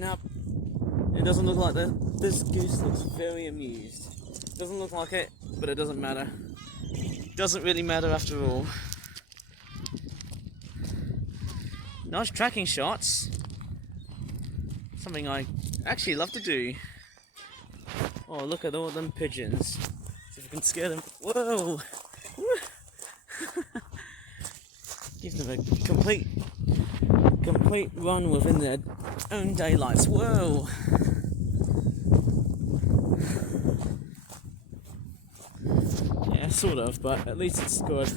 Nope. It doesn't look like that. This goose looks very amused. Doesn't look like it, but it doesn't matter. Doesn't really matter after all. Nice tracking shots. Something I actually love to do. Oh, look at all them pigeons. See if we can scare them. Whoa! Give them a complete run within their own daylights. Whoa! Yeah, sort of, but at least it's good.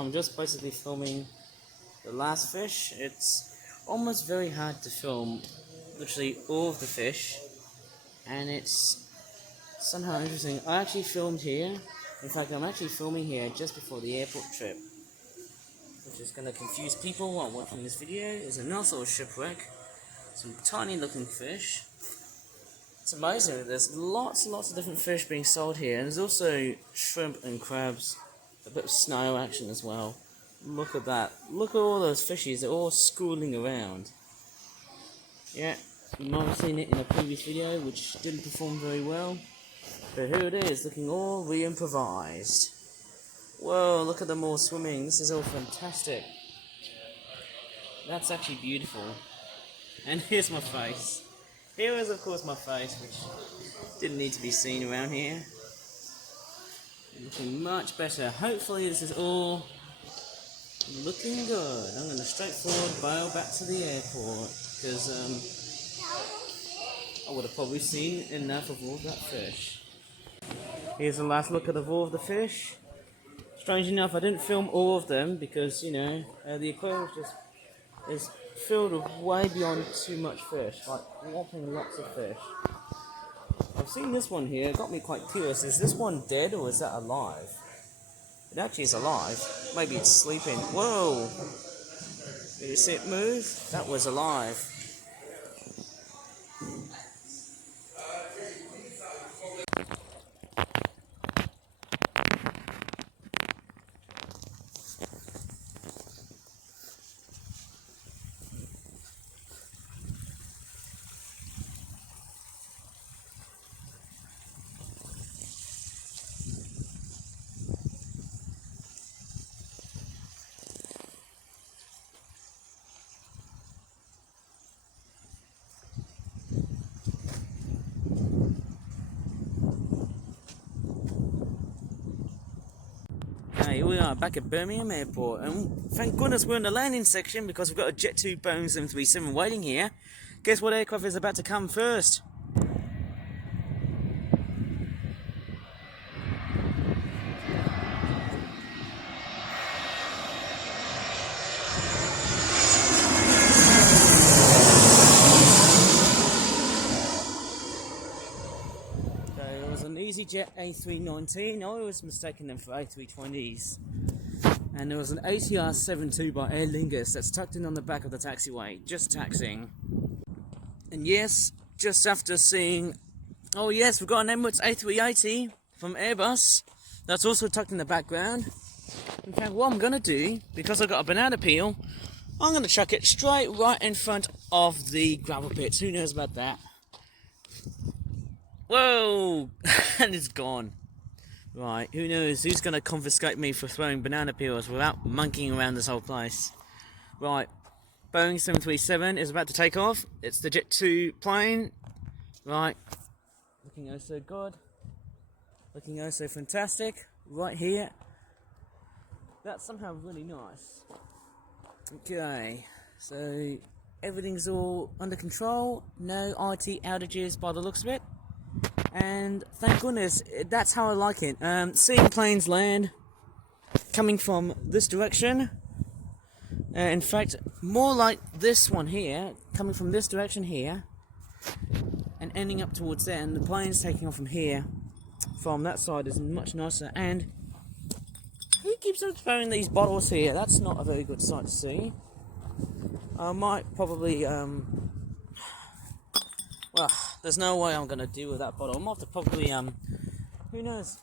now I'm just basically filming the last fish. It's almost very hard to film literally all of the fish, and it's somehow interesting. I actually filmed here. In fact, I'm actually filming here just before the airport trip, which is going to confuse people while watching this video. There's a nice little shipwreck, some tiny looking fish. It's amazing, there's lots and lots of different fish being sold here, and there's also shrimp and crabs, a bit of snail action as well. Look at that, look at all those fishies, they're all schooling around. Yeah, you might have seen it in a previous video which didn't perform very well, but here it is, looking all re-improvised. Whoa, look at them all swimming, this is all fantastic. That's actually beautiful. And here's my face. Here is of course my face, which didn't need to be seen around here. Looking much better. Hopefully this is all looking good. I'm going to straightforward bail back to the airport, because I would have probably seen enough of all that fish. Here's the last look at all of the fish. Strange enough, I didn't film all of them because, you know, the aquarium is filled with way beyond too much fish, like whopping lots of fish. I've seen this one here, it got me quite curious. Is this one dead or is that alive? It actually is alive. Maybe it's sleeping. Whoa! Did you see it move? That was alive. Here we are back at Birmingham Airport, and thank goodness we're in the landing section because we've got a Jet 2 Boeing 737 waiting here. Guess what aircraft is about to come first? EasyJet A319, I always mistaken them for A320s, and there was an ATR 72 by Aer Lingus that's tucked in on the back of the taxiway, just taxiing. And yes, just after seeing, oh yes, we've got an Emirates A380 from Airbus, that's also tucked in the background. In fact, what I'm going to do, because I've got a banana peel, I'm going to chuck it straight right in front of the gravel pits. Who knows about that? Whoa! And it's gone. Right, who knows who's going to confiscate me for throwing banana peels without monkeying around this whole place. Right, Boeing 737 is about to take off. It's the Jet 2 plane. Right, looking oh so good. Looking oh so fantastic. Right here. That's somehow really nice. Okay, so everything's all under control. No IT outages by the looks of it. And thank goodness, that's how I like it. Seeing planes land coming from this direction. In fact, more like this one here, coming from this direction here, and ending up towards there, and the planes taking off from here, from that side is much nicer. And who keeps on throwing these bottles here? That's not a very good sight to see. I might probably, well, there's no way I'm going to deal with that bottle. I'm going to have to probably, who knows,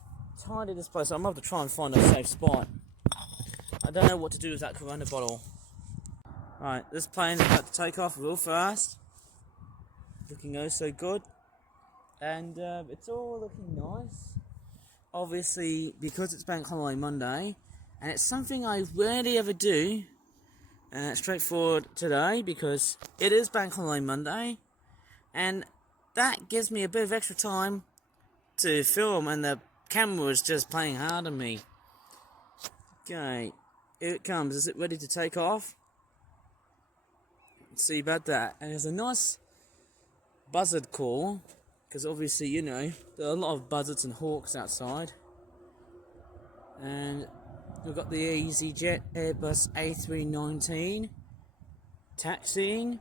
tidy this place. I'm going to have to try and find a safe spot. I don't know what to do with that Corona bottle. Right, this plane's about to take off real fast. Looking oh so good. And it's all looking nice. Obviously, because it's Bank Holiday Monday, and it's something I rarely ever do, straightforward today, because it is Bank Holiday Monday. And that gives me a bit of extra time to film, and the camera is just playing hard on me. Okay, here it comes. Is it ready to take off? Let's see about that. And there's a nice buzzard call, because obviously, you know, there are a lot of buzzards and hawks outside. And We've got the EasyJet Airbus A319 taxiing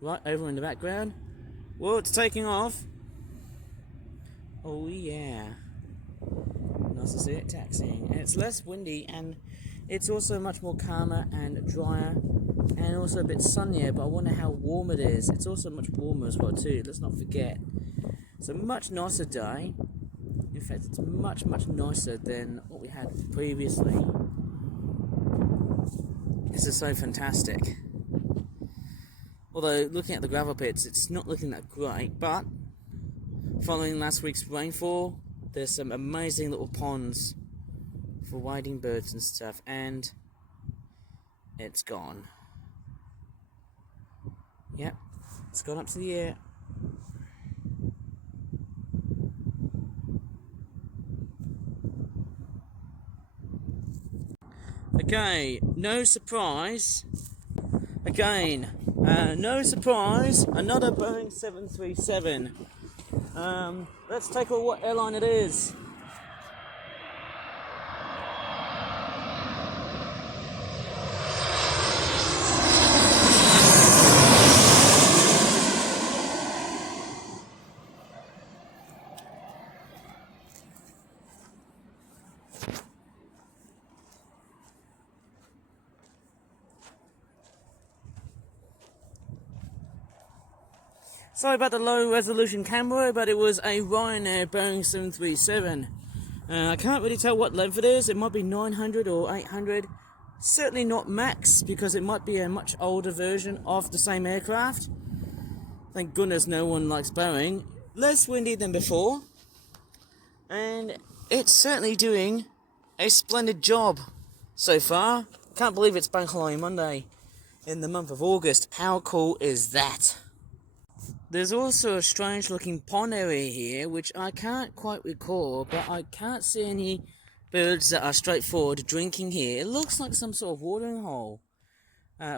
right over in the background. Whoa, it's taking off. Oh yeah. Nice to see it taxiing. And it's less windy, and it's also much more calmer and drier, and also a bit sunnier, but I wonder how warm it is. It's also much warmer as well too, let's not forget. It's a much nicer day. In fact, it's much nicer than what we had previously. This is so fantastic. Although, looking at the gravel pits, it's not looking that great, but following last week's rainfall, there's some amazing little ponds for wading birds and stuff, and it's gone. Yep, it's gone up to the air. Okay, no surprise. Again, no surprise, another Boeing 737. Let's take a look what airline it is. Sorry about the low resolution camera, but it was a Ryanair Boeing 737. I can't really tell what length it is. It might be 900 or 800. Certainly not max, because it might be a much older version of the same aircraft. Thank goodness no one likes Boeing. Less windy than before. And it's certainly doing a splendid job so far. Can't believe it's Bank Holiday Monday in the month of August. How cool is that? There's also a strange looking pond area here, which I can't quite recall, but I can't see any birds that are straightforward drinking here. It looks like some sort of watering hole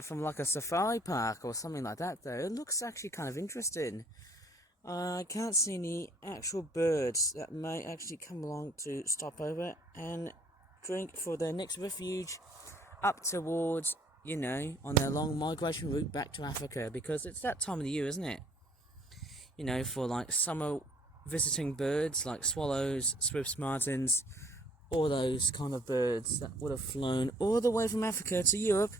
from like a safari park or something like that though. It looks actually kind of interesting. I can't see any actual birds that may actually come along to stop over and drink for their next refuge up towards, you know, on their long migration route back to Africa, because it's that time of the year, isn't it? You know, for like summer visiting birds like swallows, swifts, martins, all those kind of birds that would have flown all the way from Africa to Europe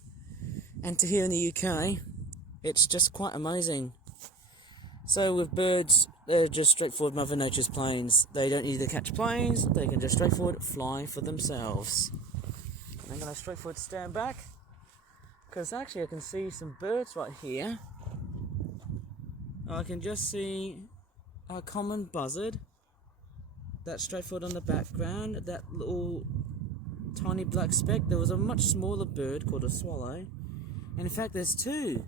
and to here in the UK. It's just quite amazing. So with birds, they're just straightforward Mother Nature's planes. They don't need to catch planes, they can just straightforward fly for themselves. I'm going to straightforward stand back, because actually I can see some birds right here. I can just see a common buzzard. That's straightforward on the background. That little tiny black speck. There was a much smaller bird called a swallow. And in fact, there's two.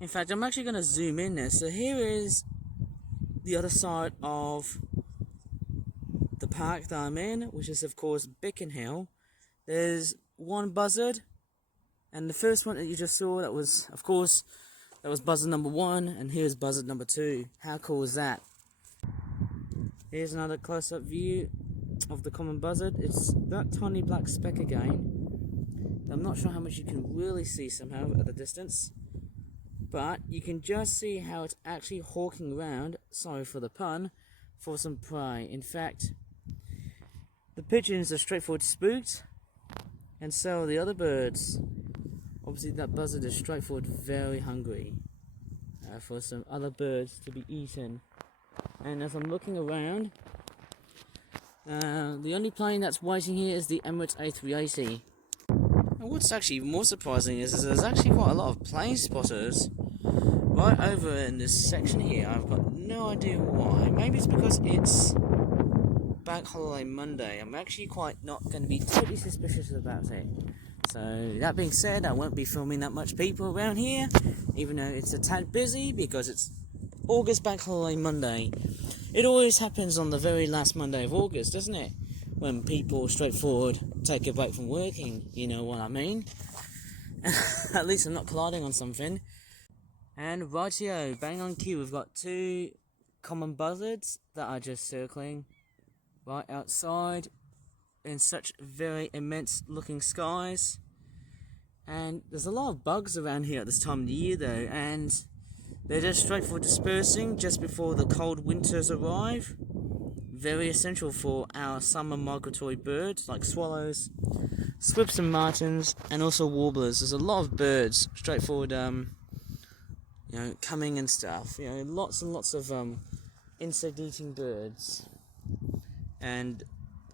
In fact, I'm actually going to zoom in there. So here is the other side of the park that I'm in, which is of course Beacon Hill. There's one buzzard. And the first one that you just saw, that was, of course, that was buzzard number 1, and here's buzzard number 2. How cool is that? Here's another close-up view of the common buzzard. It's that tiny black speck again. I'm not sure how much you can really see somehow at the distance, but you can just see how it's actually hawking around, sorry for the pun, for some prey. In fact, the pigeons are straightforward spooked, and so are the other birds. Obviously that buzzard is straightforward very hungry for some other birds to be eaten. And as I'm looking around, the only plane that's waiting here is the Emirates A380. And what's actually more surprising is there's actually quite a lot of plane spotters right over in this section here. I've got no idea why. Maybe it's because it's Bank Holiday Monday. I'm actually quite not going to be totally suspicious about it. So, that being said, I won't be filming that much people around here, even though it's a tad busy, because it's August Bank Holiday Monday. It always happens on the very last Monday of August, doesn't it? When people straightforward take a break from working, you know what I mean? At least I'm not colliding on something. And rightio, bang on cue, we've got 2 common buzzards that are just circling right outside in such very immense looking skies. And there's a lot of bugs around here at this time of the year though, and they're just straightforward dispersing just before the cold winters arrive. Very essential for our summer migratory birds like swallows, swifts and martins, and also warblers. There's a lot of birds straightforward coming and stuff. Lots and lots of insect eating birds. And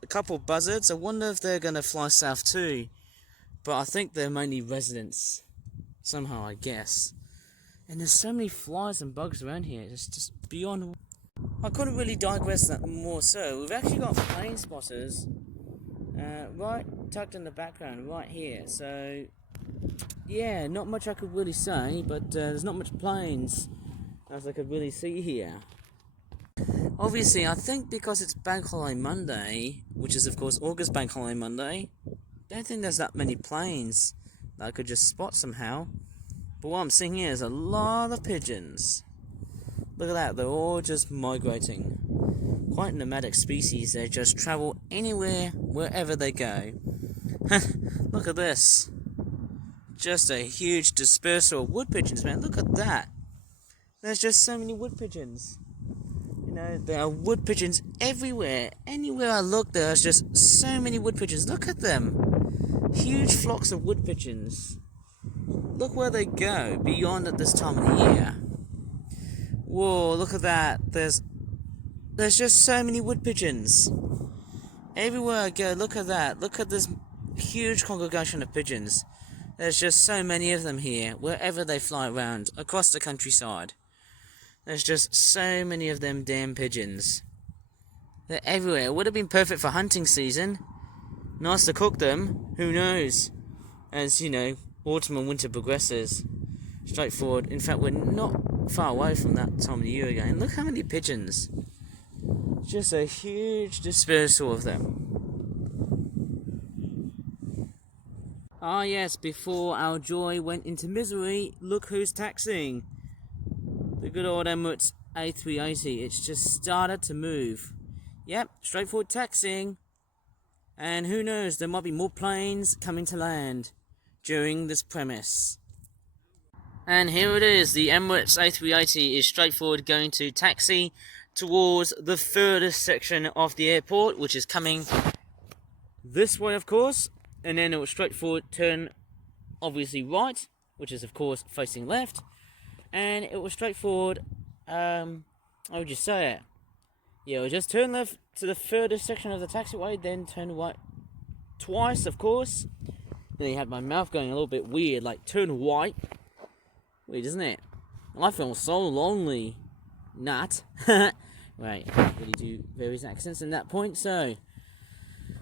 a couple of buzzards. I wonder if they're going to fly south too. But I think they're mainly residents, somehow, I guess. And there's so many flies and bugs around here, it's just beyond. I couldn't really digress that more so. We've actually got plane spotters right tucked in the background, right here. So, yeah, not much I could really say, but there's not much planes as I could really see here. Obviously, I think because it's Bank Holiday Monday, which is of course August Bank Holiday Monday, don't think there's that many planes that I could just spot somehow. But what I'm seeing here is a lot of pigeons. Look at that, they're all just migrating. Quite nomadic species, they just travel anywhere, wherever they go. Look at this. Just a huge dispersal of wood pigeons, man. Look at that. There's just so many wood pigeons. There are wood pigeons everywhere. Anywhere I look, there's just so many wood pigeons. Look at them. Huge flocks of wood pigeons. Look where they go, beyond at this time of the year. Whoa, look at that. There's just so many wood pigeons. Everywhere I go, look at that. Look at this huge congregation of pigeons. There's just so many of them here, wherever they fly around, across the countryside. There's just so many of them damn pigeons. They're everywhere. It would have been perfect for hunting season. Nice to cook them. Who knows? As, autumn and winter progresses. Straightforward. In fact, we're not far away from that time of the year again. Look how many pigeons. Just a huge dispersal of them. Ah yes, before our joy went into misery, look who's taxiing. The good old Emirates A380. It's just started to move. Yep, straightforward taxiing. And who knows, there might be more planes coming to land during this premise. And here it is, the Emirates A380 is straightforward going to taxi towards the furthest section of the airport, which is coming this way, of course. And then it will straightforward turn, obviously right, which is of course facing left. And it will straightforward, how would you say it? Yeah, we'll just turn left to the furthest section of the taxiway, then turn right twice, of course. Then you had my mouth going a little bit weird, like turn white. Weird, isn't it? I feel so lonely. Not. Right, really do various accents in that point. So,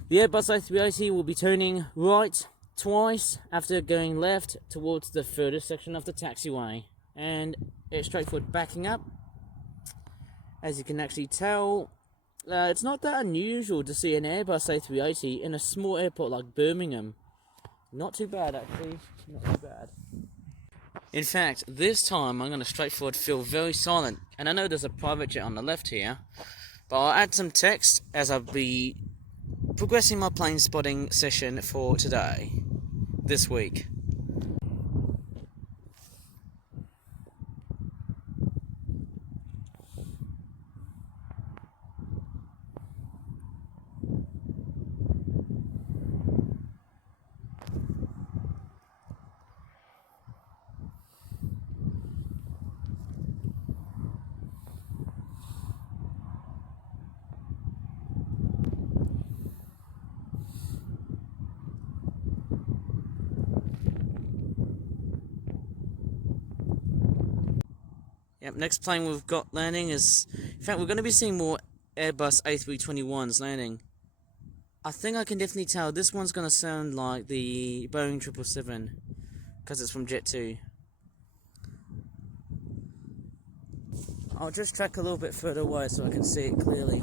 the Airbus A380 will be turning right twice after going left towards the furthest section of the taxiway. And it's straightforward backing up. As you can actually tell, it's not that unusual to see an Airbus A380 in a small airport like Birmingham. Not too bad, actually. Not too bad. In fact, this time I'm going to straightforward feel very silent. And I know there's a private jet on the left here, but I'll add some text as I'll be progressing my plane spotting session for today, this week. Yep, next plane we've got landing is... In fact, we're going to be seeing more Airbus A321s landing. I think I can definitely tell this one's going to sound like the Boeing 777, because it's from Jet 2. I'll just track a little bit further away so I can see it clearly.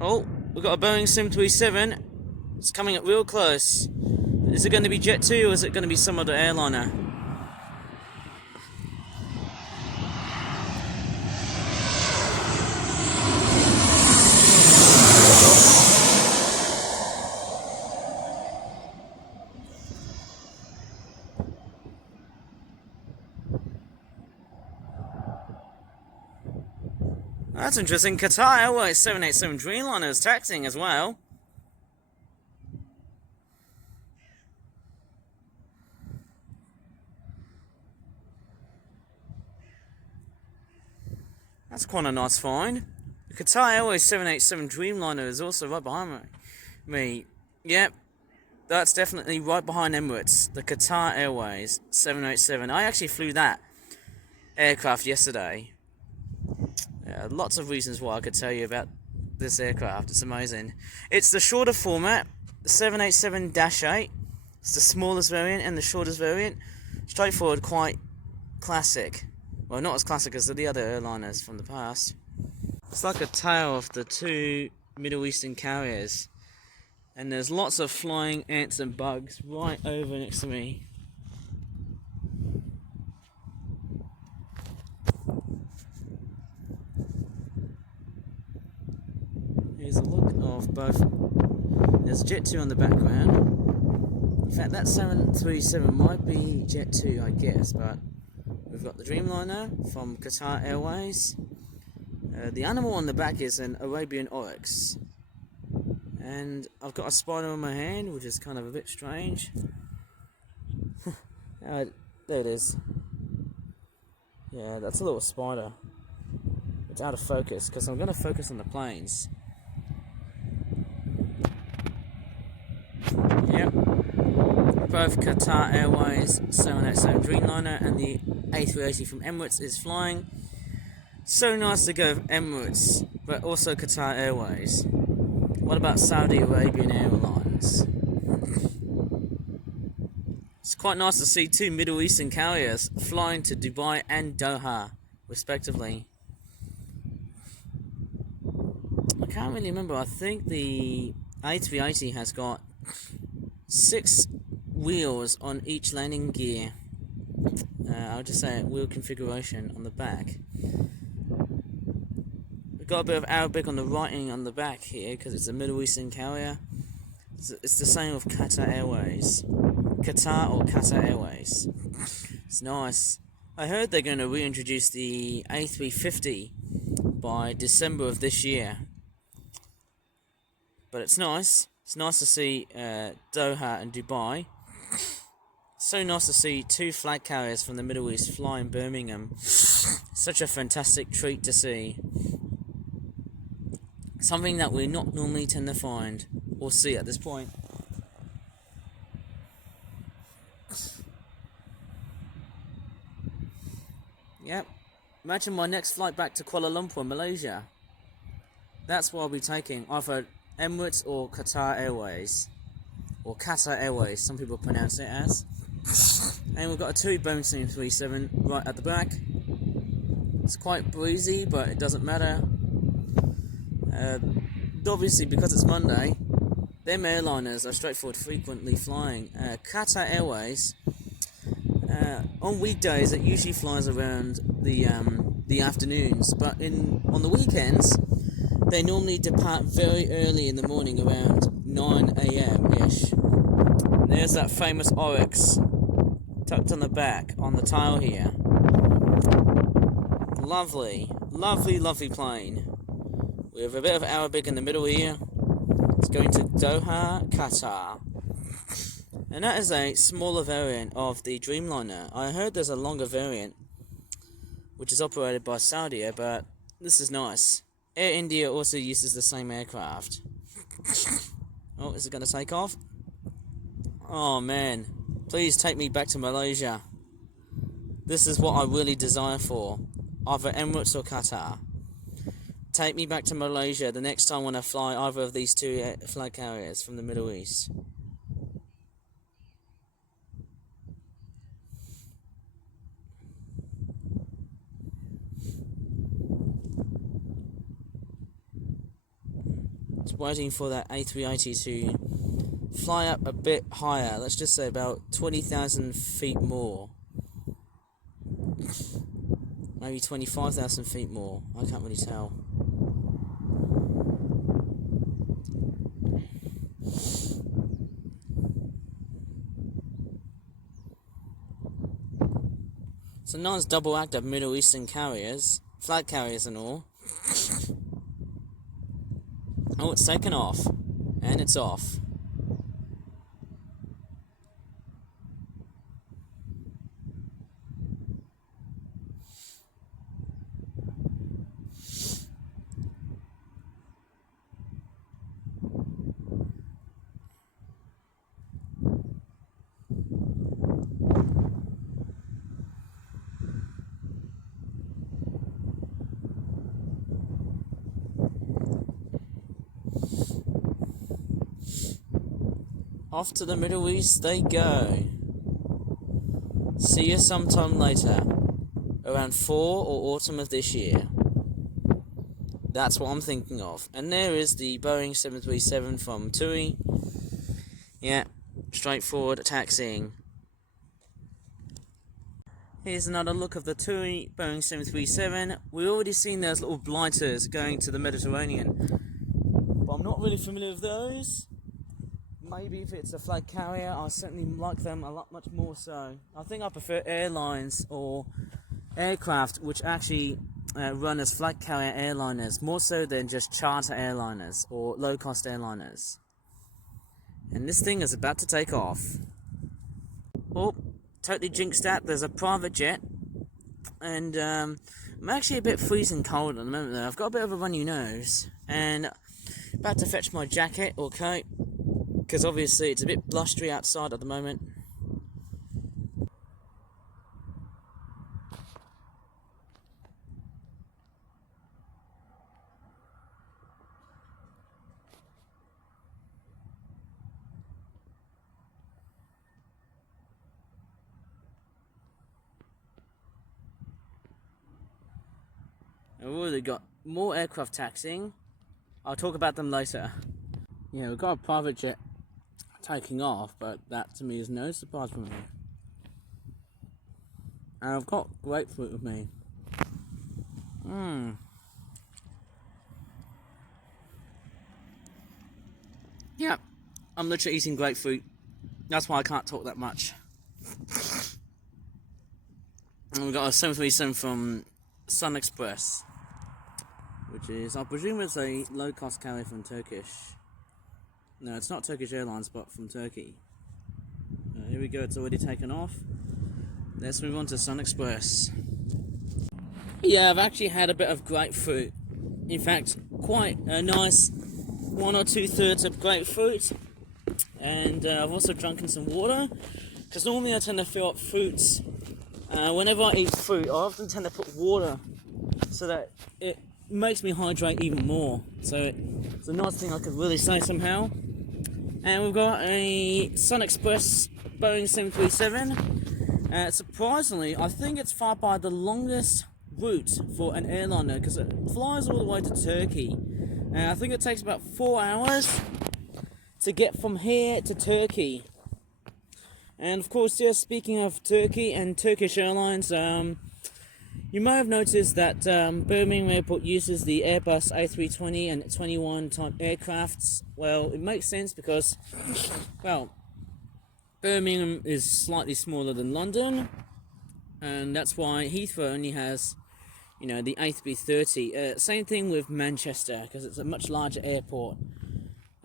Oh, we've got a Boeing 737. It's coming up real close. Is it going to be Jet 2 or is it going to be some other airliner? That's interesting. Qatar Airways 787 Dreamliner is taxiing as well. That's quite a nice find. The Qatar Airways 787 Dreamliner is also right behind me. Yep, that's definitely right behind Emirates. The Qatar Airways 787. I actually flew that aircraft yesterday. Lots of reasons why I could tell you about this aircraft. It's amazing. It's the shorter format, the 787-8. It's the smallest variant and the shortest variant. Straightforward, quite classic. Well, not as classic as the other airliners from the past. It's like a tale of the two Middle Eastern carriers. And there's lots of flying ants and bugs right over next to me. Here's a look of both. There's Jet 2 on the background. In fact, that 737 might be Jet 2, I guess, but we've got the Dreamliner from Qatar Airways. The animal on the back is an Arabian oryx. And I've got a spider in my hand, which is kind of a bit strange. There it is. Yeah, that's a little spider. It's out of focus, because I'm going to focus on the planes. Yep. Both Qatar Airways 787 Dreamliner and the A380 from Emirates is flying. So nice to go with Emirates, but also Qatar Airways. What about Saudi Arabian Airlines? It's quite nice to see two Middle Eastern carriers flying to Dubai and Doha, respectively. I can't really remember. I think the A380 has got 6 wheels on each landing gear. I'll just say wheel configuration on the back. We've got a bit of Arabic on the writing on the back here because it's a Middle Eastern carrier. It's the same with Qatar Airways. Qatar or Qatar Airways. It's nice. I heard they're going to reintroduce the A350 by December of this year. But it's nice. It's nice to see Doha and Dubai. So nice to see 2 flag carriers from the Middle East fly in Birmingham. Such a fantastic treat to see. Something that we not normally tend to find or see at this point. Yep. Imagine my next flight back to Kuala Lumpur, Malaysia. That's what I'll be taking. Either Emirates or Qatar Airways. Or Qatar Airways, some people pronounce it as. And we've got a 2 Boeing 737 right at the back. It's quite breezy, but it doesn't matter. Obviously, because it's Monday, them airliners are straightforward, frequently flying. Qatar Airways, on weekdays, it usually flies around the afternoons, but on the weekends, they normally depart very early in the morning, around 9 a.m.-ish. There's that famous oryx tucked on the back on the tile here. Lovely, lovely, lovely plane. We have a bit of Arabic in the middle here. It's going to Doha, Qatar. And that is a smaller variant of the Dreamliner. I heard there's a longer variant, which is operated by Saudi, but this is nice. Air India also uses the same aircraft. Oh, is it going to take off? Oh man, please take me back to Malaysia. This is what I really desire for. Either Emirates or Qatar. Take me back to Malaysia the next time when I fly either of these 2 flag carriers from the Middle East. It's waiting for that A380 to fly up a bit higher. Let's just say about 20,000 feet more. Maybe 25,000 feet more. I can't really tell. It's a nice double act of Middle Eastern carriers, flag carriers and all. Oh, it's taken off, and it's off. Off to the Middle East they go. See you sometime later, around fall or autumn of this year. That's what I'm thinking of. And there is the Boeing 737 from TUI. Yeah, straightforward taxiing. Here's another look of the TUI Boeing 737. We've already seen those little blighters going to the Mediterranean, but I'm not really familiar with those. Maybe if it's a flag carrier, I certainly like them a lot much more so. I think I prefer airlines or aircraft which actually run as flag carrier airliners, more so than just charter airliners or low-cost airliners. And this thing is about to take off. Oh, totally jinxed that. There's a private jet. And I'm actually a bit freezing cold at the moment though. I've got a bit of a runny nose. And about to fetch my jacket or coat, because obviously it's a bit blustery outside at the moment. We've already got more aircraft taxiing. I'll talk about them later. Yeah, we've got a private jet taking off, but that to me is no surprise for me. And I've got grapefruit with me. Yeah, I'm literally eating grapefruit. That's why I can't talk that much. And we've got a 737 from Sun Express, which is, I presume it's a low-cost carrier from Turkish. No, it's not Turkish Airlines, but from Turkey. Here we go, it's already taken off. Let's move on to Sun Express. Yeah, I've actually had a bit of grapefruit. In fact, quite a nice 1 or 2/3 of grapefruit. And I've also drunken some water, because normally I tend to fill up fruits. Whenever I eat fruit, I often tend to put water so that it makes me hydrate even more. So it's a nice thing I could really say somehow. And we've got a Sun Express Boeing 737. Surprisingly, I think it's far by the longest route for an airliner, because it flies all the way to Turkey. I think it takes about 4 hours to get from here to Turkey. And of course, just speaking of Turkey and Turkish Airlines, you may have noticed that Birmingham Airport uses the Airbus A320 and 21 type aircrafts. Well, it makes sense because, well, Birmingham is slightly smaller than London, and that's why Heathrow only has, you know, the A330. Same thing with Manchester, because it's a much larger airport.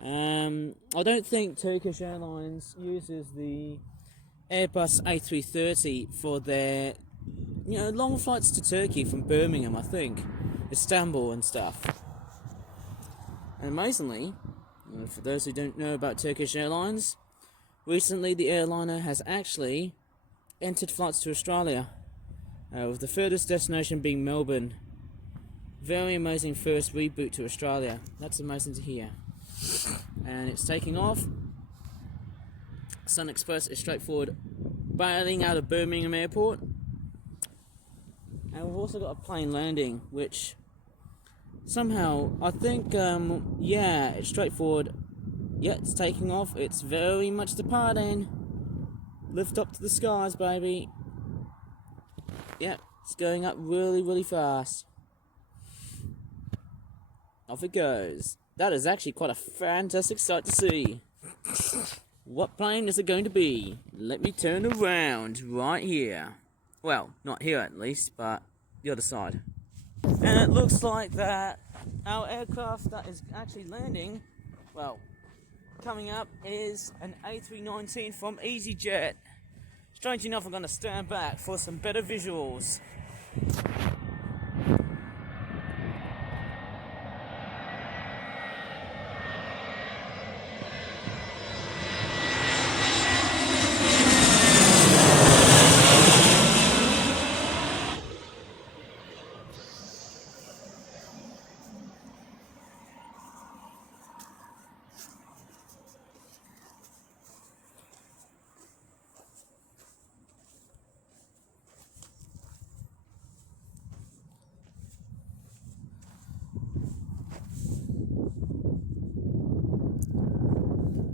I don't think Turkish Airlines uses the Airbus A330 for their, you know, long flights to Turkey from Birmingham, I think, Istanbul and stuff. And amazingly, for those who don't know about Turkish Airlines, recently the airliner has actually entered flights to Australia, with the furthest destination being Melbourne. Very amazing first reboot to Australia. That's amazing to hear. And it's taking off. Sun Express is straightforward bailing out of Birmingham Airport. And we've also got a plane landing, which somehow, I think, yeah, it's straightforward. Yeah, it's taking off. It's very much departing. Lift up to the skies, baby. Yeah, it's going up really, really fast. Off it goes. That is actually quite a fantastic sight to see. What plane is it going to be? Let me turn around right here. Well, not here at least, but the other side. And it looks like that our aircraft that is actually landing, well, coming up is an A319 from EasyJet. Strange enough, I'm going to stand back for some better visuals.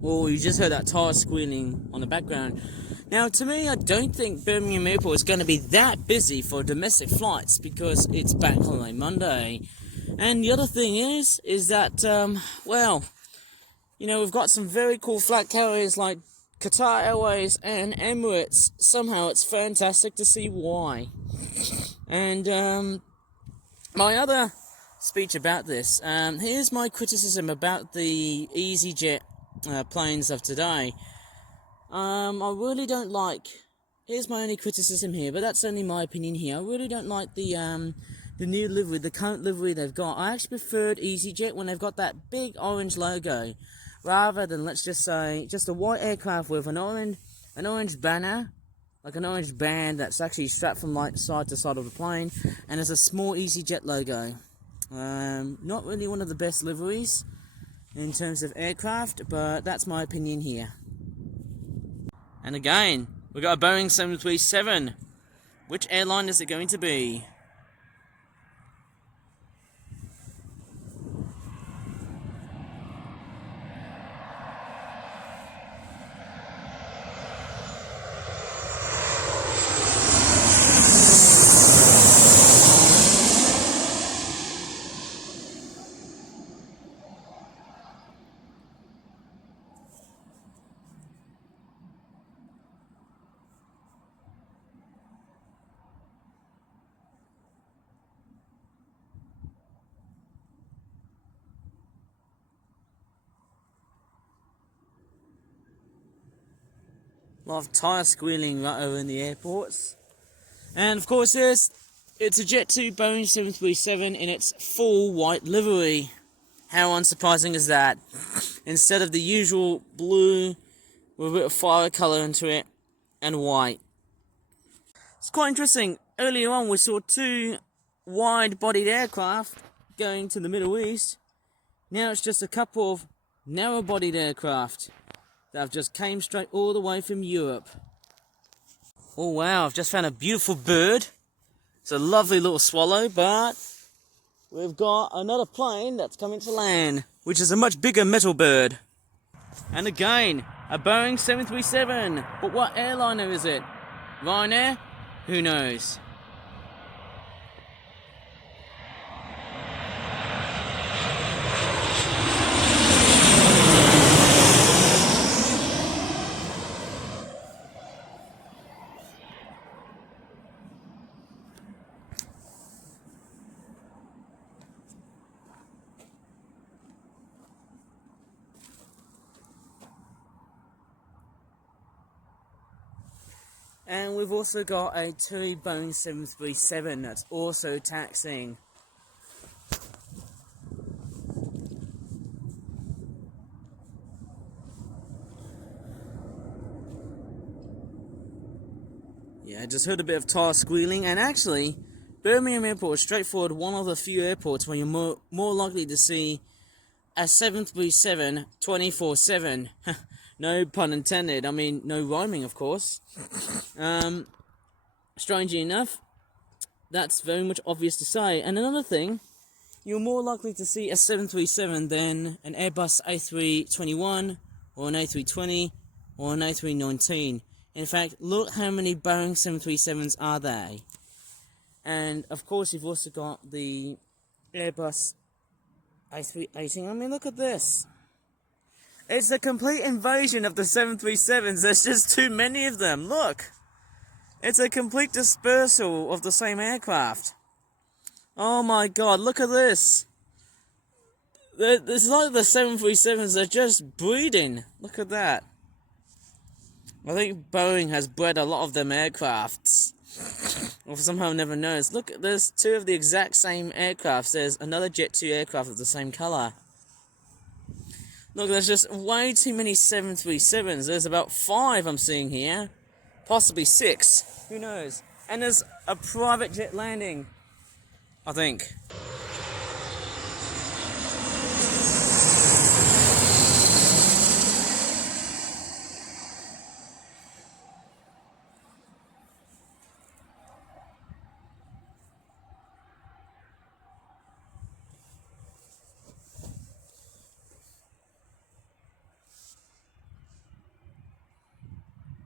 Oh, you just heard that tire squealing on the background. Now, to me, I don't think Birmingham Airport is going to be that busy for domestic flights because it's Bank Holiday Monday. And the other thing is that, well, you know, we've got some very cool flag carriers like Qatar Airways and Emirates. Somehow it's fantastic to see why. And my other speech about this, here's my criticism about the EasyJet planes of today. I really don't like, here's my only criticism here, but that's only my opinion here. I really don't like the new livery, the current livery they've got. I actually preferred EasyJet when they've got that big orange logo, rather than, let's just say, just a white aircraft with an orange banner, like an orange band that's actually strapped from like side to side of the plane, and there's a small EasyJet logo. Not really one of the best liveries in terms of aircraft, but that's my opinion here. And again, we've got a Boeing 737. Which airline is it going to be? A lot of tyre squealing right over in the airports. And of course it's a Jet 2 Boeing 737 in its full white livery. How unsurprising is that? Instead of the usual blue with a bit of fire colour into it and white. It's quite interesting. Earlier on we saw two wide-bodied aircraft going to the Middle East. Now it's just a couple of narrow-bodied aircraft that have just came straight all the way from Europe. Oh wow, I've just found a beautiful bird. It's a lovely little swallow, but we've got another plane that's coming to land, which is a much bigger metal bird. And again, a Boeing 737. But what airliner is it? Ryanair? Who knows? And we've also got a TUI Boeing 737 that's also taxiing. Yeah, I just heard a bit of tire squealing, and actually, Birmingham Airport is straightforward one of the few airports where you're more likely to see a 737 24/7. No pun intended. I mean, no rhyming, of course. Strangely enough, that's very much obvious to say. And another thing you're more likely to see a 737 than an Airbus A321 or an A320 or an A319. In fact, look how many Boeing 737s are there. And of course you've also got the Airbus A380. I mean, look at this. It's a complete invasion of the 737s. There's just too many of them. Look. It's a complete dispersal of the same aircraft. Oh my god, look at this. It's like the 737s are just breeding. Look at that. I think Boeing has bred a lot of them aircrafts. Or somehow never knows. Look, there's two of the exact same aircrafts. There's another Jet 2 aircraft of the same colour. Look, there's just way too many 737s. There's about 5 I'm seeing here. Possibly 6. Who knows? And there's a private jet landing, I think.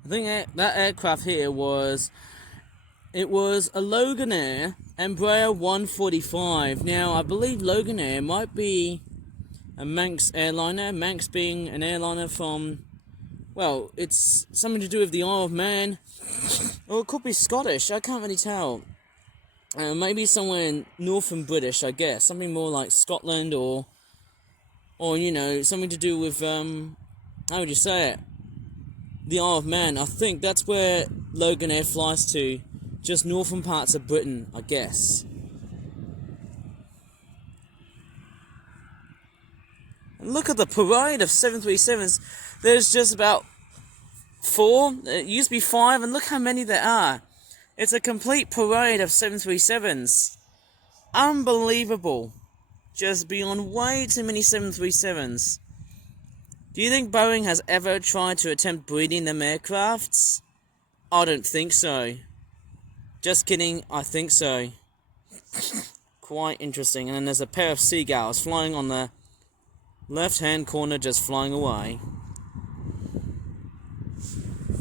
I think that aircraft here was a Loganair Embraer 145. Now, I believe Loganair might be a Manx airliner. Manx being an airliner from, well, it's something to do with the Isle of Man. Or it could be Scottish, I can't really tell. Maybe somewhere northern British, I guess. Something more like Scotland or you know, something to do with, how would you say it? The Isle of Man. I think that's where Loganair flies to. Just northern parts of Britain, I guess. And look at the parade of 737s. There's just about 4. It used to be 5, and look how many there are. It's a complete parade of 737s. Unbelievable. Just beyond way too many 737s. Do you think Boeing has ever tried to attempt breeding them aircrafts? I don't think so. Just kidding, I think so. Quite interesting. And then there's a pair of seagulls flying on the left-hand corner, just flying away.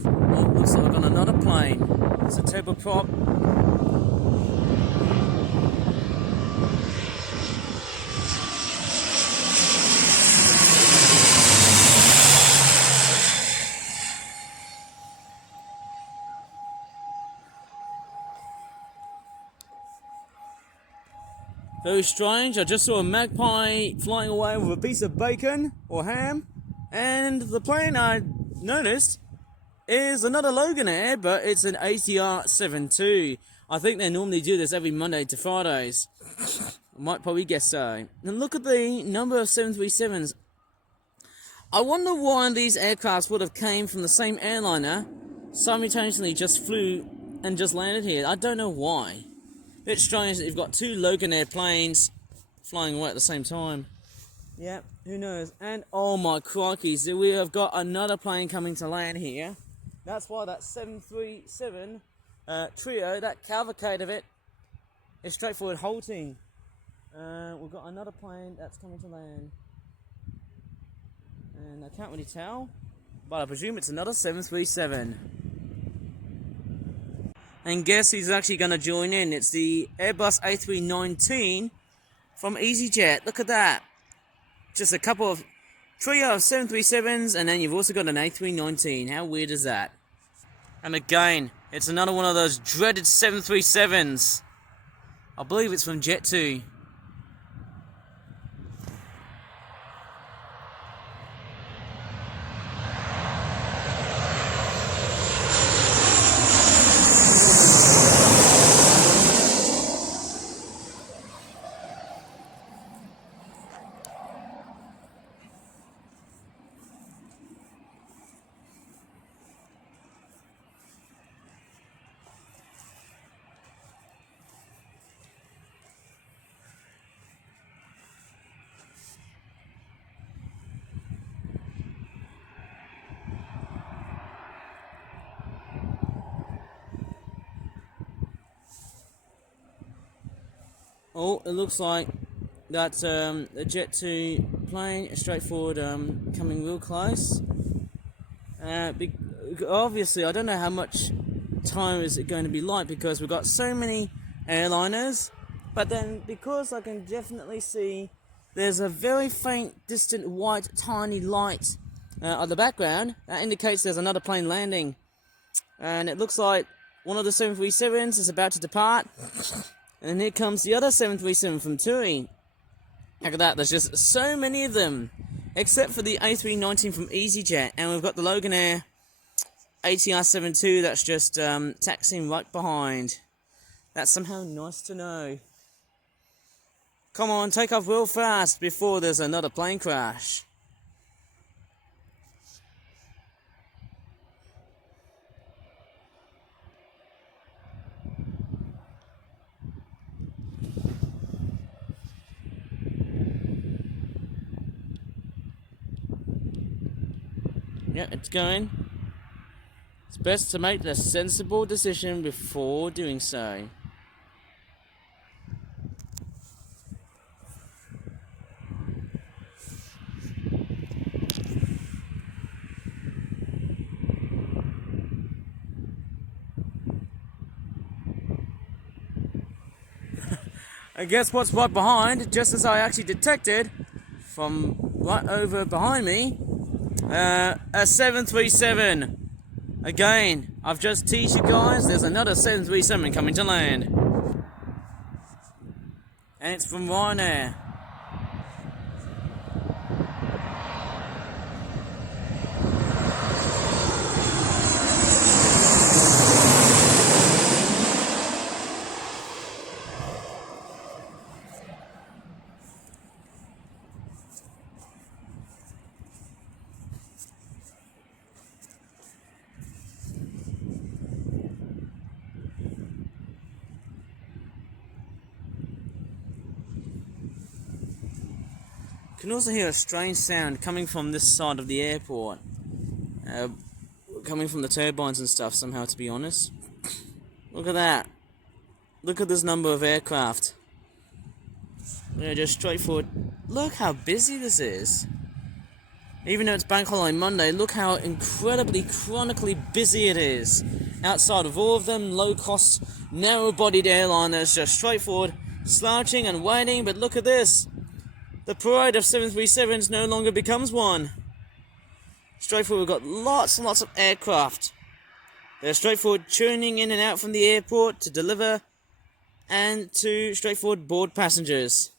Oh, looks like I've got another plane. It's a turboprop. Very strange. I just saw a magpie flying away with a piece of bacon or ham, and the plane I noticed is another Loganair, but it's an ATR 72. I think they normally do this every Monday to Fridays. I might probably guess so. And look at the number of 737s. I wonder why these aircrafts would have came from the same airliner, simultaneously just flew and just landed here. I don't know why. Bit strange that you've got 2 Loganair planes flying away at the same time. Yeah, who knows? And oh my crikey, so we have got another plane coming to land here. That's why that 737 trio, that cavalcade of it, is straightforward halting. We've got another plane that's coming to land. And I can't really tell, but I presume it's another 737. And guess who's actually going to join in? It's the Airbus A319 from EasyJet. Look at that. Just a couple of trio of 737s, and then you've also got an A319. How weird is that? And again, it's another one of those dreaded 737s. I believe it's from Jet 2. Oh, it looks like That's a Jet 2 plane, straightforward, coming real close. Obviously, I don't know how much time is it going to be like because we've got so many airliners, but then because I can definitely see there's a very faint, distant, white, tiny light on the background, that indicates there's another plane landing. And it looks like one of the 737s is about to depart. And here comes the other 737 from TUI. Look at that, there's just so many of them. Except for the A319 from EasyJet. And we've got the Loganair ATR 72 that's just taxiing right behind. That's somehow nice to know. Come on, take off real fast before there's another plane crash. Yeah, it's going. It's best to make the sensible decision before doing so. And guess what's right behind? Just as I actually detected from right over behind me, a 737. Again, I've just teased you guys, there's another 737 coming to land. And it's from Ryanair. You can also hear a strange sound coming from this side of the airport. Coming from the turbines and stuff somehow, to be honest. Look at that. Look at this number of aircraft. They're just straightforward. Look how busy this is. Even though it's Bank Holiday Monday, look how incredibly, chronically busy it is. Outside of all of them, low-cost, narrow-bodied airliners, just straightforward, slouching and waiting, but look at this. The parade of 737s no longer becomes one. Straightforward, we've got lots and lots of aircraft. They're straightforward tuning in and out from the airport to deliver and to straightforward board passengers.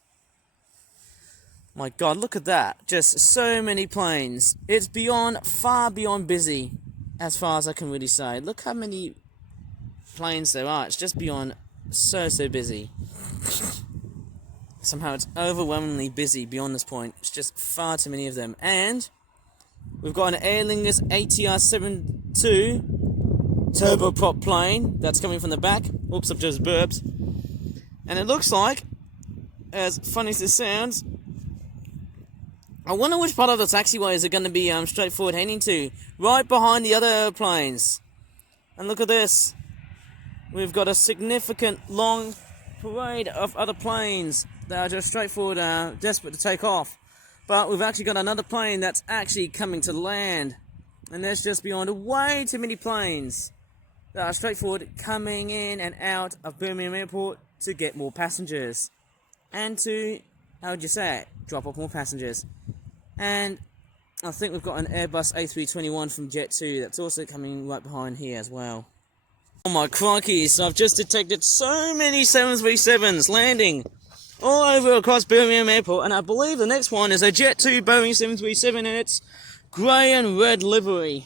My God, look at that. Just so many planes. It's beyond, far beyond busy, as far as I can really say. Look how many planes there are. It's just beyond so busy. Somehow it's overwhelmingly busy beyond this point. It's just far too many of them. And we've got an Aer Lingus ATR 72 turboprop plane that's coming from the back. Oops, I've just burped. And it looks like, as funny as this sounds, I wonder which part of the taxiways are going to be straightforward heading to. Right behind the other airplanes. And look at this. We've got a significant long parade of other planes that are just straightforward desperate to take off. But we've actually got another plane that's actually coming to land. And there's just beyond way too many planes that are straightforward coming in and out of Birmingham Airport to get more passengers. And to, how would you say it, drop off more passengers. And I think we've got an Airbus A321 from Jet 2 that's also coming right behind here as well. Oh my crikey, so I've just detected so many 737s landing all over across Birmingham Airport, and I believe the next one is a Jet 2 Boeing 737 and it's grey and red livery.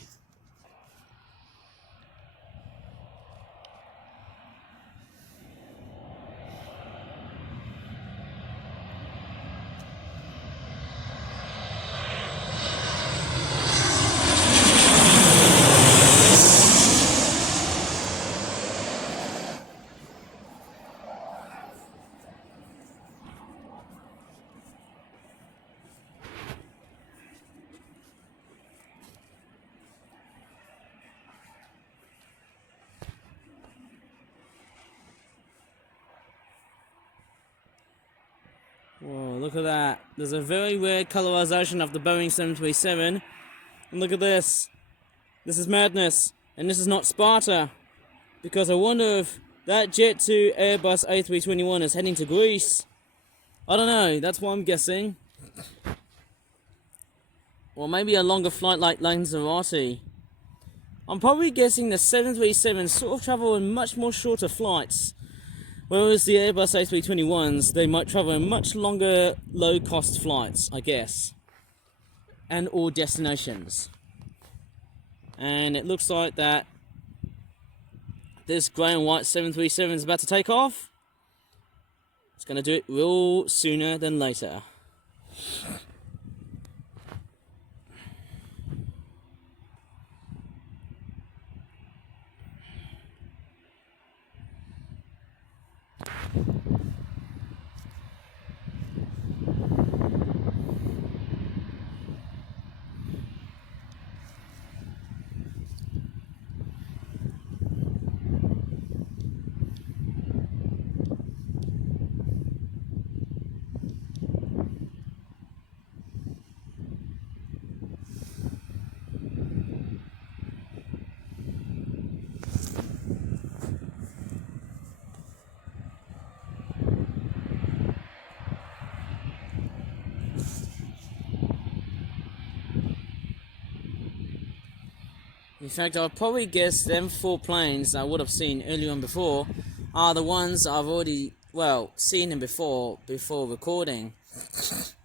Whoa, look at that. There's a very rare colorization of the Boeing 737. And look at this. This is madness. And this is not Sparta. Because I wonder if that jet to Airbus A321 is heading to Greece. I don't know, that's what I'm guessing. Or maybe a longer flight like Lanzarote. I'm probably guessing the 737 sort of travel in much more shorter flights. Whereas the Airbus A321s, they might travel in much longer, low-cost flights, I guess. And all destinations. And it looks like that this grey and white 737 is about to take off. It's going to do it real sooner than later. In fact, I'll probably guess them 4 planes I would have seen earlier on before are the ones I've already, well, seen them before recording. It's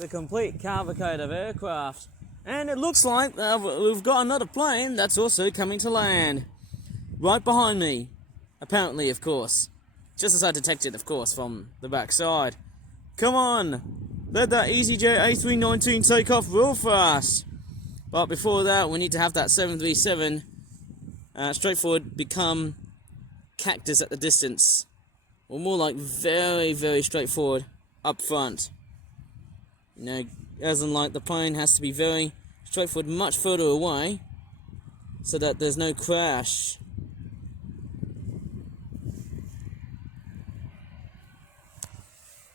a complete cavalcade of aircraft. And it looks like we've got another plane that's also coming to land. Right behind me. Apparently, of course. Just as I detected, of course, from the back side. Come on! Let that EasyJet A319 take off real fast. But before that, we need to have that 737 straightforward become cactus at the distance. Or more like very, very straightforward up front. You know, as in like the plane has to be very straightforward much further away so that there's no crash.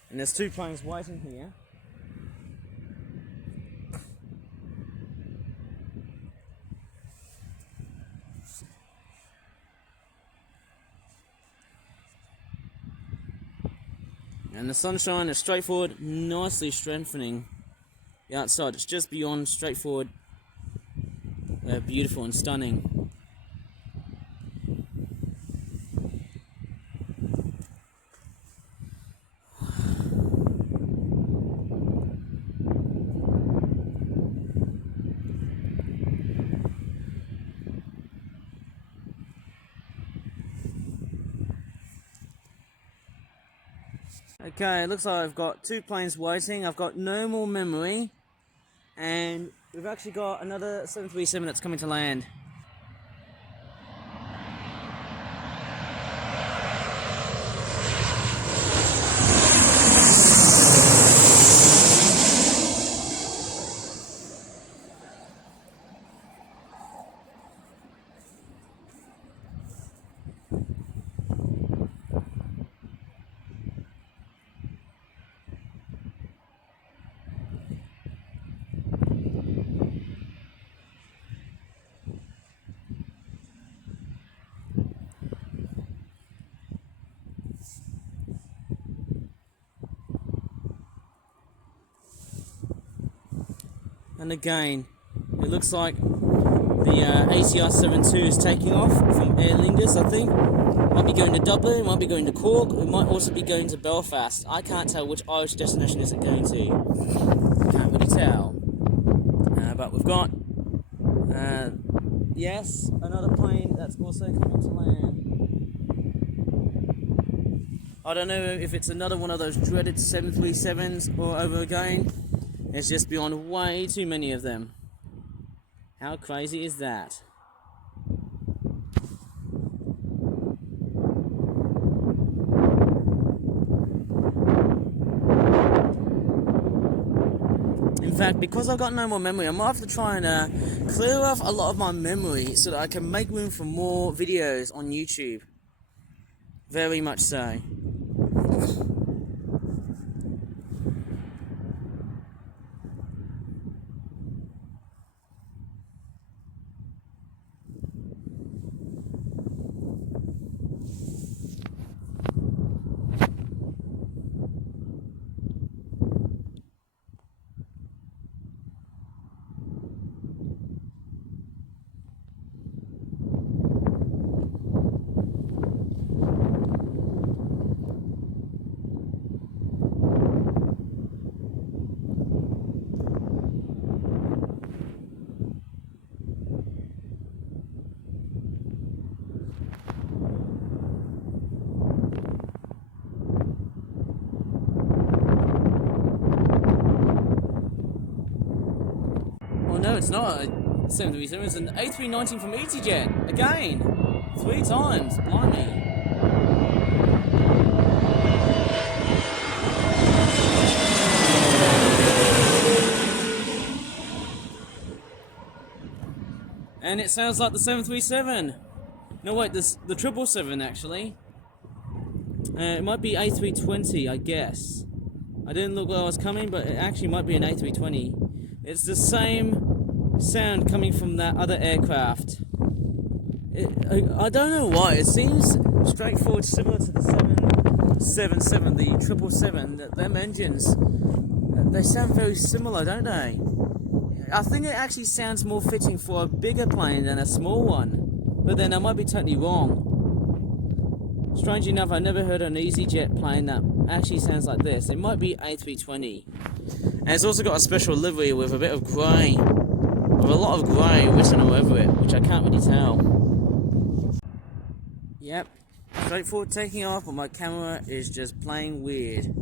And there's 2 planes waiting here. And the sunshine is straightforward, nicely strengthening the outside. It's just beyond straightforward, beautiful and stunning. Okay, it looks like I've got 2 planes waiting. I've got no more memory. And we've actually got another 737 that's coming to land. And again, it looks like the ACR 72 is taking off from Aer Lingus, I think. Might be going to Dublin, might be going to Cork, it might also be going to Belfast. I can't tell which Irish destination is it going to. Can't really tell. But we've got, yes, another plane that's also coming to land. I don't know if it's another one of those dreaded 737s or over again. It's just beyond way too many of them. How crazy is that? In fact, because I've got no more memory, I might have to try and clear off a lot of my memory so that I can make room for more videos on YouTube. Very much so. No, it's not a 737, it's an A319 from EasyJet. Again, 3 times, blimey. And it sounds like the 737. No wait, the 777 actually. It might be A320, I guess. I didn't look where I was coming, but it actually might be an A320. It's the same sound coming from that other aircraft. I don't know why, it seems straightforward, similar to the 777, the 777, them engines. They sound very similar, don't they? I think it actually sounds more fitting for a bigger plane than a small one. But then I might be totally wrong. Strangely enough, I never heard an EasyJet plane that actually sounds like this. It might be A320. And it's also got a special livery with a bit of grey. With a lot of grey written all over it, which I can't really tell. Yep. Straightforward taking off, but my camera is just playing weird.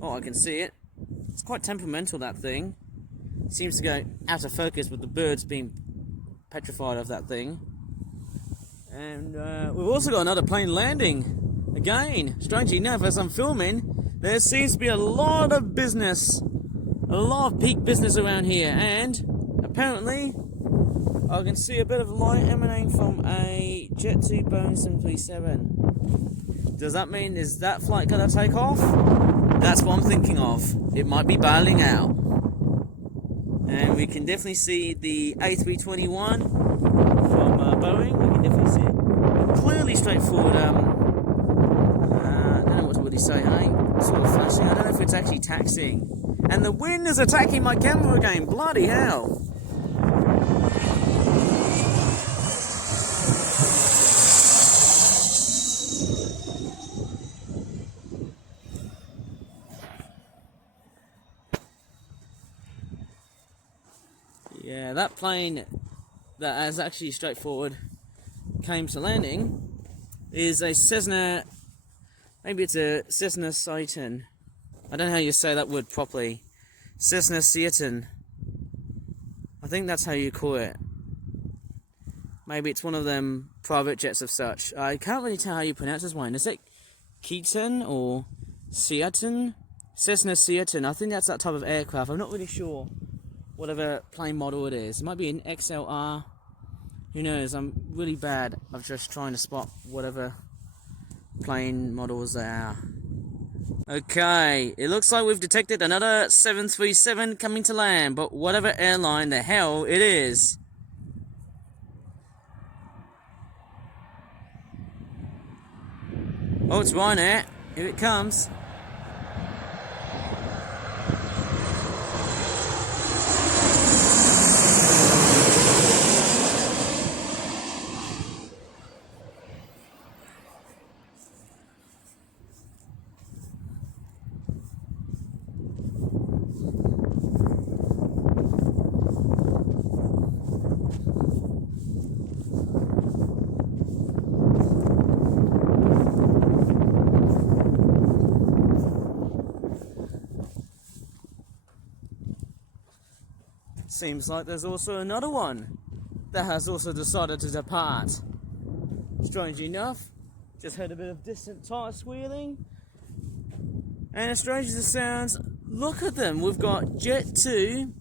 Oh, I can see it. It's quite temperamental, that thing. It seems to go out of focus with the birds being petrified of that thing. And we've also got another plane landing. Again, strangely enough, as I'm filming, there seems to be a lot of business. A lot of peak business around here. And apparently, I can see a bit of light emanating from a Jet 2 Boeing 737. Does that mean, is that flight going to take off? That's what I'm thinking of. It might be bailing out. And we can definitely see the A321 from Boeing. We can definitely see it. Clearly straightforward. I don't know what to really say, hey? Sort of flashing. I don't know if it's actually taxiing. And the wind is attacking my camera again. Bloody hell. Yeah, that plane that is actually straightforward came to landing is a Cessna, maybe it's a Cessna Citan. I don't know how you say that word properly. Cessna Citan. I think that's how you call it. Maybe it's one of them private jets of such. I can't really tell how you pronounce this one. Is it Keaton or Ciatan? Cessna Citan. I think that's that type of aircraft. I'm not really sure. Whatever plane model it is. It might be an XLR. Who knows? I'm really bad of just trying to spot whatever plane models they are. Okay, it looks like we've detected another 737 coming to land, but whatever airline the hell it is. Oh, it's Ryanair. Here it comes. Seems like there's also another one that has also decided to depart. Strangely enough, just heard a bit of distant tire squealing. And as strange as it sounds, look at them. We've got Jet 2.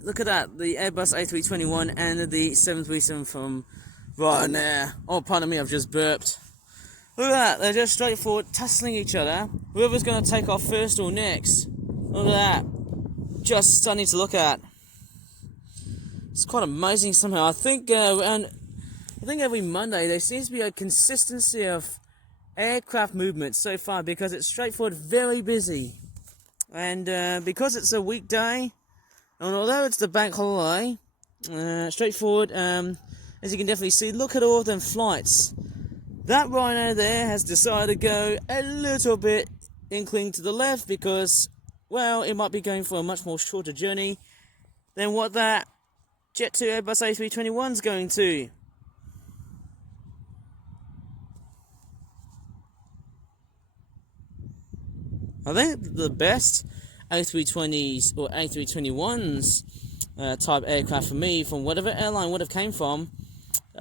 Look at that, the Airbus A321 and the 737 from Ryanair. Oh, pardon me, I've just burped. Look at that, they're just straight forward, tussling each other. Whoever's going to take off first or next. Look at that. Just stunning to look at. It's quite amazing somehow. I think every Monday there seems to be a consistency of aircraft movement so far because it's straightforward, very busy. And because it's a weekday, and although it's the bank holiday, straightforward, as you can definitely see, look at all of them flights. That rhino there has decided to go a little bit inclined to the left because, well, it might be going for a much more shorter journey than what that Jet 2 Airbus A321 is going to. I think the best A320s or A321s type aircraft for me, from whatever airline would have came from,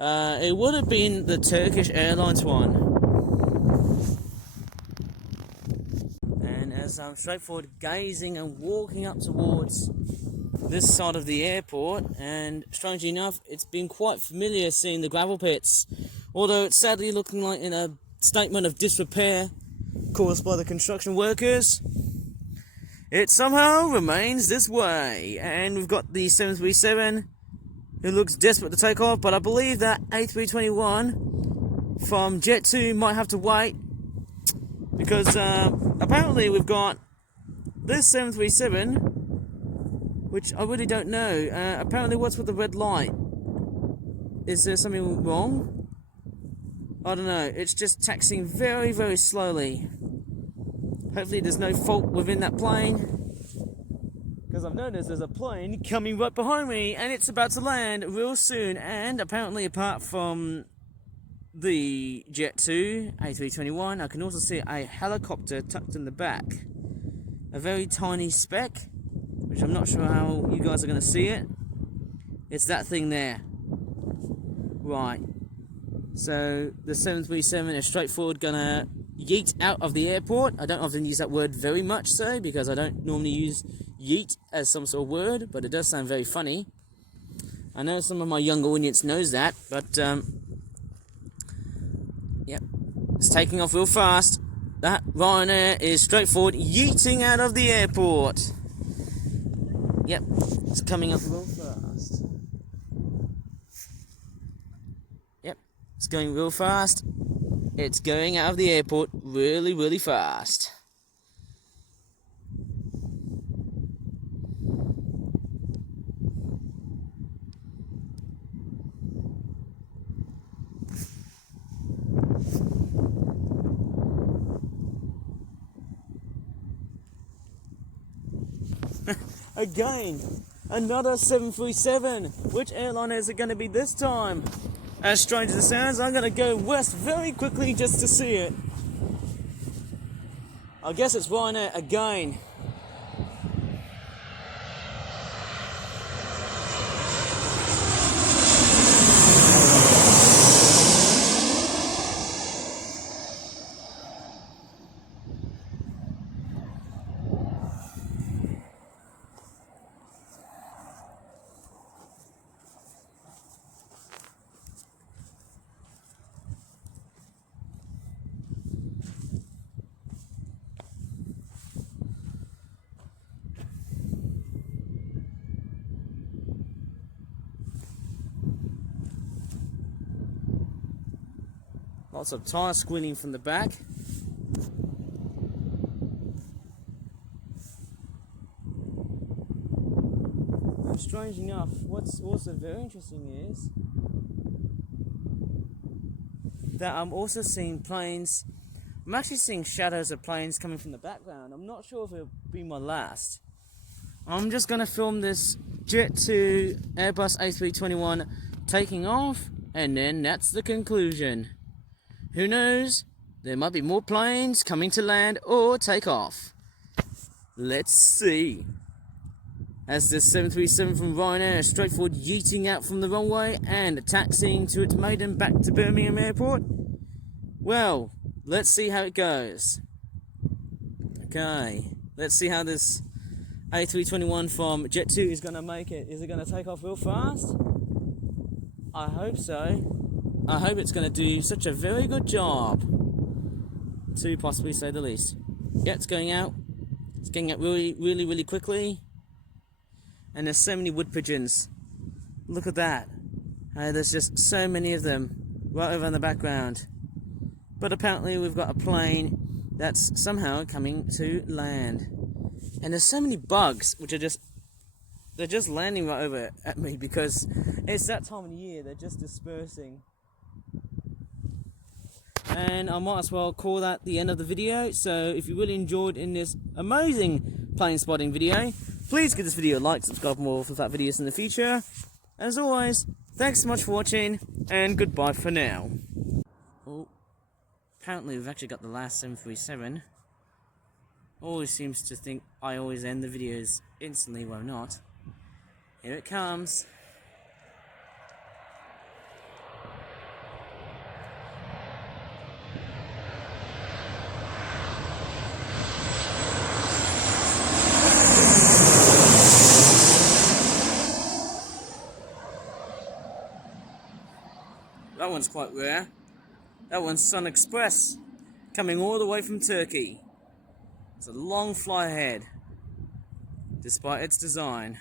it would have been the Turkish Airlines one. And as I'm straightforward gazing and walking up towards this side of the airport, and strangely enough, it's been quite familiar seeing the gravel pits, although it's sadly looking like in a statement of disrepair caused by the construction workers. It somehow remains this way, and we've got the 737 who looks desperate to take off, but I believe that A321 from Jet 2 might have to wait because apparently we've got this 737, which I really don't know. Apparently, what's with the red light? Is there something wrong? I don't know. It's just taxiing very, very slowly. Hopefully there's no fault within that plane, because I've noticed there's a plane coming right behind me and it's about to land real soon. And apparently, apart from the Jet 2 A321, I can also see a helicopter tucked in the back, a very tiny speck, which I'm not sure how you guys are going to see it. It's that thing there. Right. So the 737 is straightforward going to yeet out of the airport. I don't often use that word very much so, because I don't normally use yeet as some sort of word, but it does sound very funny. I know some of my younger audience knows that, but yep, it's taking off real fast. That Ryanair is straightforward yeeting out of the airport. Yep, it's coming up real fast. Yep, it's going real fast. It's going out of the airport really, really fast. Again, another 737. Which airline is it going to be this time? As strange as it sounds, I'm going to go west very quickly just to see it. I guess it's Ryanair again. Lots of tyre squealing from the back. And strange enough, what's also very interesting is that I'm also seeing planes. I'm actually seeing shadows of planes coming from the background. I'm not sure if it'll be my last. I'm just going to film this Jet 2 Airbus A321 taking off, and then that's the conclusion. Who knows? There might be more planes coming to land or take off. Let's see. As this 737 from Ryanair is straightforward yeeting out from the runway and taxiing to its maiden back to Birmingham Airport. Well, let's see how it goes. Okay, let's see how this A321 from Jet 2 is going to make it. Is it going to take off real fast? I hope so. I hope it's going to do such a very good job. to possibly say the least. Yeah, it's going out. It's getting out really quickly. And there's so many wood pigeons. Look at that. There's just so many of them right over in the background. But apparently we've got a plane that's somehow coming to land. And there's so many bugs which are they're just landing right over at me because it's that time of the year. They're just dispersing. And I might as well call that the end of the video. So if you really enjoyed in this amazing plane spotting video, please give this video a like, subscribe for more that videos in the future. As always, thanks so much for watching, and goodbye for now. Oh, apparently we've actually got the last 737. Always seems to think I always end the videos instantly, well not. Here it comes. That one's quite rare. That one's Sun Express, coming all the way from Turkey. It's a long fly ahead, despite its design.